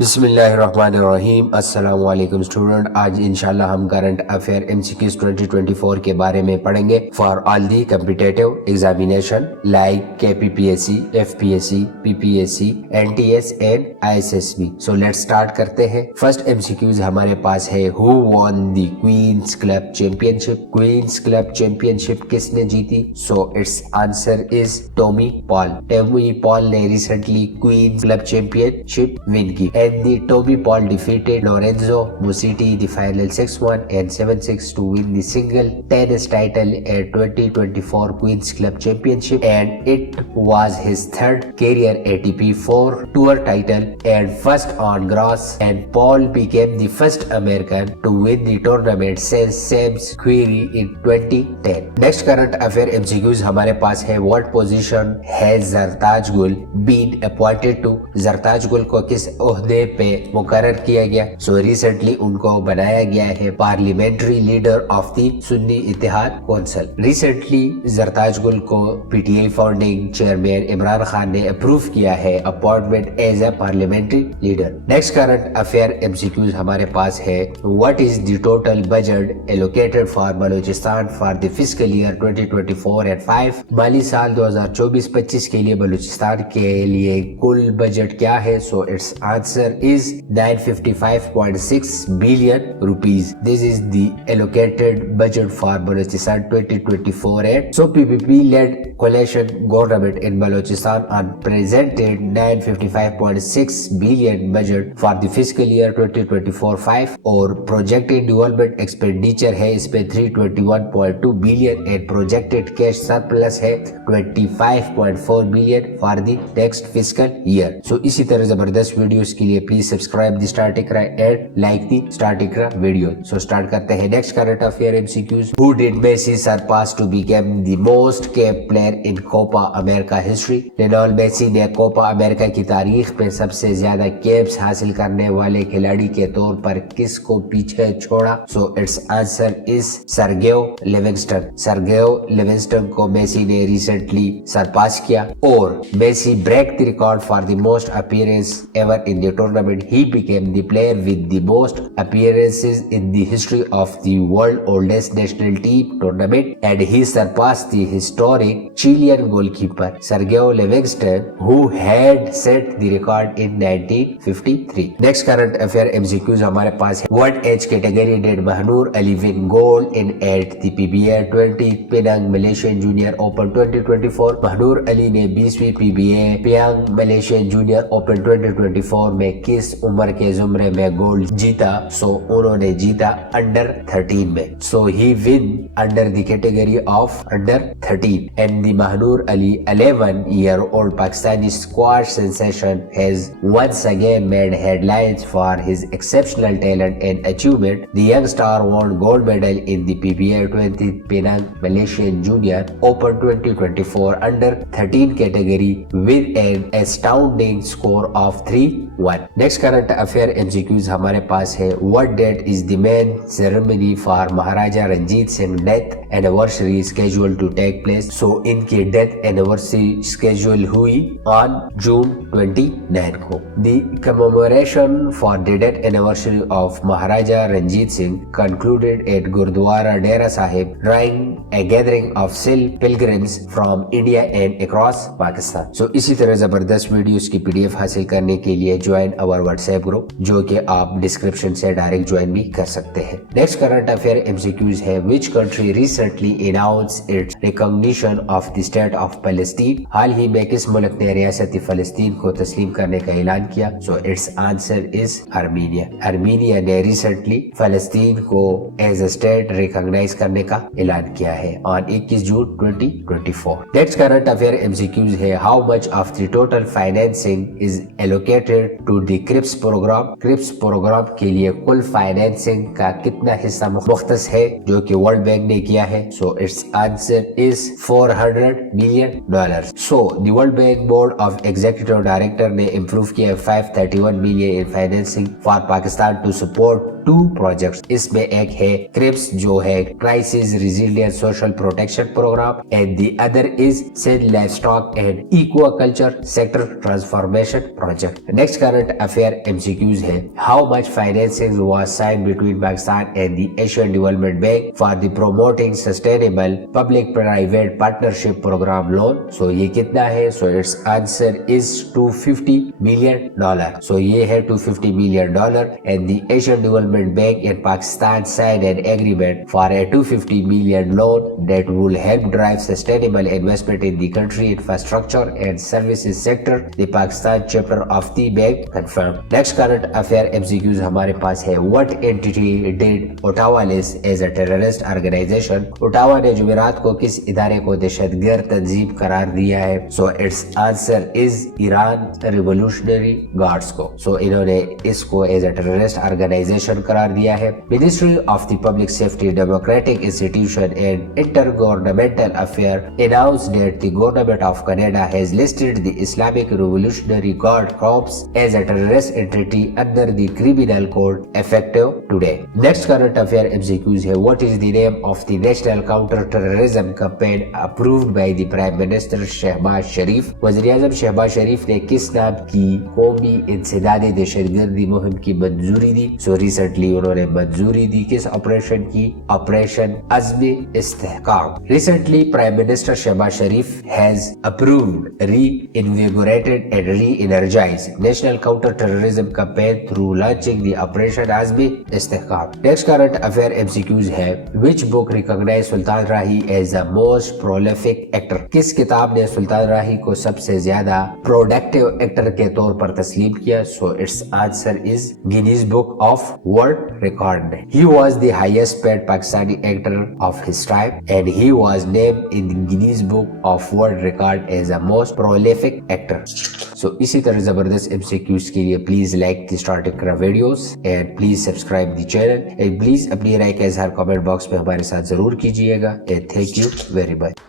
बिस्मिल्लाहिर्रहमानिर्रहीम। अस्सलाम वालेकुम स्टूडेंट। आज इंशाल्लाह हम करंट अफेयर एमसीक्यूज 2024 के बारे में पढ़ेंगे for all the competitive examination like KPPSC, FPSC, PPSC, NTS and ISSB. So let's start करते हैं। फर्स्ट एमसीक्यूज हमारे पास है, who won the Queen's Club championship? Queen's Club championship किसने जीती? So it's answer is Tommy Paul. Tommy Paul ने recently Queen's Club championship win की। And the Tommy Paul defeated Lorenzo Musetti the final 6-1 and 7-6 to win the single tennis title at 2024 Queen's Club Championship, and it was his third career ATP 4 Tour title and first on grass, and Paul became the first American to win the tournament since James Querrey in 2010. Next current affair MCQs हमारे पास है, what position has Zartaj Gul been appointed to? Zartaj Gul को किस ओहदे पे मुकर्रर किया गया? सो रिसेंटली उनको बनाया गया है parliamentary leader of the Sunni Ittehad council. Recently Zartaj Gul को PTI founding chairman Imran Khan ने अप्रूव किया है appointment as a parliamentary leader. Next current affair MCQs हमारे पास है, what is the total budget allocated for Balochistan for the fiscal year 2024 एंड 5? माली साल 2024-25 के लिए बलूचिस्तान के लिए कुल बजट क्या है? So it's answer is 955.6 billion rupees. This is the allocated budget for Balochistan 2024 and so PPP-led coalition government in Balochistan on presented 955.6 billion budget for the fiscal year 2024-5 और projected development expenditure है इस पे 321.2 billion and projected cash surplus है 25.4 billion for the next fiscal year. So इसी तरह जबरदस्त videos के लिए please subscribe the star Iqra and like the star Iqra video. So start करते हैं। Next current affair MCQs, who did Messi surpass to become the most cap player in Copa America history? Lionel Messi ने Copa America की तारीख में सबसे ज्यादा कैप्स हासिल करने वाले खिलाड़ी के तौर पर किसको पीछे छोड़ा? So it's answer is Sergio Livingston. Sergio Livingston को मेसी ने रिसेंटली सरपास किया और Messi break the record for the most appearance ever in the tournament. He became the player with the most appearances in the history of the world oldest national team tournament, and he surpassed the historic Chilean goalkeeper Sergio Livingston, who had set the record in 1953. Next current affair MCQs हमारे पास है, what age category did Mahnur Ali win gold in at the PBA 20 Penang Malaysian Junior Open 2024? Mahnur Ali ने 20वीं PBA Penang Malaysian Junior Open 2024 में किस उम्र के जुमरे में गोल्ड जीता? सो उन्होंने जीता अंडर 13 में। So he win under the category of under 13 and the Mahnoor Ali 11-year-old Pakistani squash sensation has once again made headlines for his exceptional talent and achievement. The young star won gold medal in the PBA 20 Penang Malaysian Junior Open 2024 under 13 category with an astounding score of 3-1. Next current affair MCQs हमारे पास है, what date is the main ceremony for Maharaja Ranjit Singh death anniversary scheduled to take place? So इनकी death anniversary scheduled हुई on June 29 को। The commemoration for the death anniversary of Maharaja Ranjit Singh concluded at Gurdwara Dera Sahib, drawing a gathering of pilgrims from India and across Pakistan. So इसी तरह जबरदस्त वीडियोस की पीडीएफ हासिल करने के लिए ज्वाइन अवर व्हाट्सएप ग्रुप, जो कि आप डिस्क्रिप्शन से डायरेक्ट ज्वाइन भी कर सकते हैं। नेक्स्ट करंट अफेयर एमसीक्यूज है, which country recently announced its recognition of the state of Palestine? हाल ही में किस मुल्क ने रियासत फलस्तीन को तस्लीम करने का ऐलान किया? So it's answer is Armenia. Armenia ने रिसेंटली फलस्तीन को एज अ स्टेट रिकॉग्नाइज करने का ऐलान किया है on 21 June 2024। Next current affair MCQs है, how much of the total financing is allocated to the CRIPS programme? CRIPS programme के लिए कुल फाइनेंसिंग का कितना हिस्सा मुख्तस है जो कि वर्ल्ड बैंक ने किया है? So it's answer is $400 million. So the World Bank board of executive director ने इम्प्रूव किया 531 million in financing for Pakistan to support 2 projects. इसमें एक है क्रिप्स जो है crisis resilient social protection program and the other is said livestock and aquaculture sector transformation project. Next current affair MCQs है how much financing was signed between Pakistan and the Asian development bank for the promoting sustainable public private partnership program loan. So ये कितना है? So it's answer is $250 million। So ये है $250 million and the Asian Development Bank in Pakistan signed an agreement for a $250 million loan that will help drive sustainable investment in the country infrastructure and services sector, the Pakistan chapter of the bank confirmed। Next current affair MCQs हमारे पास है what entity did Ottawa list as a terrorist organization? Ottawa ने जुमेरात को किस इदारे को दहशतगर्द तंजीम करार दिया है? So it's answer is Iran revolutionary guards को। सो इन्होंने इसको एज अ टेररिस्ट ऑर्गेनाइजेशन करार दिया है। Ministry of the public safety democratic institution and inter governmental affair announced that the government of Canada has listed the Islamic Revolutionary Guard Corps as a terrorist entity under the criminal code effective today। Next current affair MCQs है what is the name of the national counter-terrorism campaign approved by the Prime Minister Shahbaz Sharif? वज़ीर-ए-आज़म शहबाज शरीफ ने किस नाम की कौमी इंसदादी दहशतगर्दी मुहिम की मंजूरी दी? सो रिसेंटली उन्होंने मंजूरी दी किस ऑपरेशन की? Operation Azm Istehkam. Recently prime minister Shahbaz Sharif has approved reinvigorated and re-energized national counter-terrorism campaign through launching the operation Azm Istehkam. Next current affair MCQs है which book recognized Sultan Rahi as the most prolific actor? किस किताब ने सुल्तान राही को सबसे ज्यादा प्रोडक्टिव एक्टर के तौर पर तस्लीम किया? So it's answer is Guinness book of world record. He was the highest paid Pakistani actor of his time and he was named in Guinness book of world record as the most prolific actor. So इसी तरह जबरदस्त MCQs के लिए please like the starting videos and please subscribe the channel and please अपनी राय का इजहार comment box में हमारे साथ जरूर कीजिएगा and thank you very much.